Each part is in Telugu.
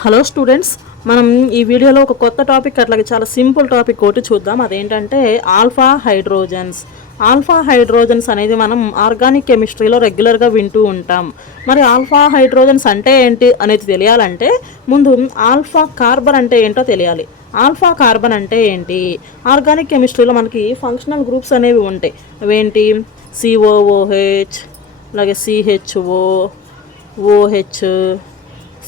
హలో స్టూడెంట్స్, మనం ఈ వీడియోలో ఒక కొత్త టాపిక్, అట్లాగే చాలా సింపుల్ టాపిక్ ఒకటి చూద్దాం. అదేంటంటే ఆల్ఫా హైడ్రోజన్స్. ఆల్ఫా హైడ్రోజన్స్ అనేది మనం ఆర్గానిక్ కెమిస్ట్రీలో రెగ్యులర్గా వింటూ ఉంటాం. మరి ఆల్ఫా హైడ్రోజన్స్ అంటే ఏంటి అనేది తెలియాలంటే ముందు ఆల్ఫా కార్బన్ అంటే ఏంటో తెలియాలి. ఆల్ఫా కార్బన్ అంటే ఏంటి? ఆర్గానిక్ కెమిస్ట్రీలో మనకి ఫంక్షనల్ గ్రూప్స్ అనేవి ఉంటాయి. అవేంటి? సిఓఓహెచ్, అలాగే సిహెచ్ఓ, ఓహెచ్,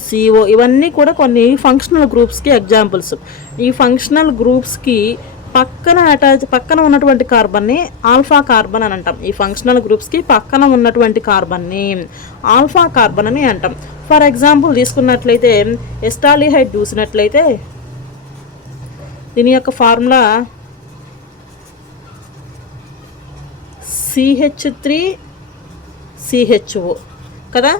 సిఓ, ఇవన్నీ కూడా కొన్ని ఫంక్షనల్ గ్రూప్స్కి ఎగ్జాంపుల్స్. ఈ ఫంక్షనల్ గ్రూప్స్కి పక్కన ఉన్నటువంటి కార్బన్ని ఆల్ఫా కార్బన్ అని అంటాం. ఈ ఫంక్షనల్ గ్రూప్స్కి పక్కన ఉన్నటువంటి కార్బన్ని ఆల్ఫా కార్బన్ అని అంటాం. ఫర్ ఎగ్జాంపుల్ తీసుకున్నట్లయితే ఎస్టాలిహైడ్ చూసినట్లయితే దీని యొక్క ఫార్ములా CH3CHO కదా.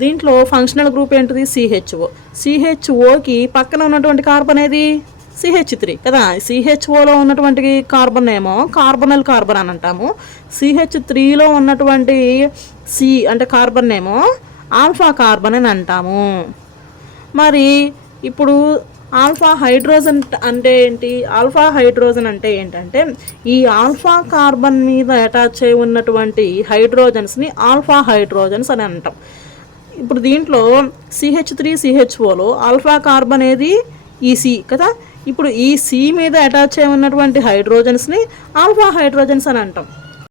దీంట్లో ఫంక్షనల్ గ్రూప్ ఏంటిది? సిహెచ్ఓ. సిహెచ్ఓకి పక్కన ఉన్నటువంటి కార్బన్ ఏది? CH3 కదా. సిహెచ్ఓలో ఉన్నటువంటి కార్బన్ ఏమో కార్బనల్ కార్బన్ అని అంటాము. CH3లో ఉన్నటువంటి సి అంటే కార్బన్ ఏమో ఆల్ఫా కార్బన్ అని అంటాము. మరి ఇప్పుడు ఆల్ఫా హైడ్రోజన్ అంటే ఏంటి? ఆల్ఫా హైడ్రోజన్ అంటే ఏంటంటే ఈ ఆల్ఫా కార్బన్ మీద అటాచ్ అయి ఉన్నటువంటి హైడ్రోజన్స్ని ఆల్ఫా హైడ్రోజన్స్ అని అంటాం. ఇప్పుడు దీంట్లో CH3CHOలో ఆల్ఫా కార్బన్ ఏది? ఈ సి కదా. ఇప్పుడు ఈ సి మీద అటాచ్ అయి ఉన్నటువంటి హైడ్రోజన్స్ని ఆల్ఫా హైడ్రోజన్స్ అని అంటాం.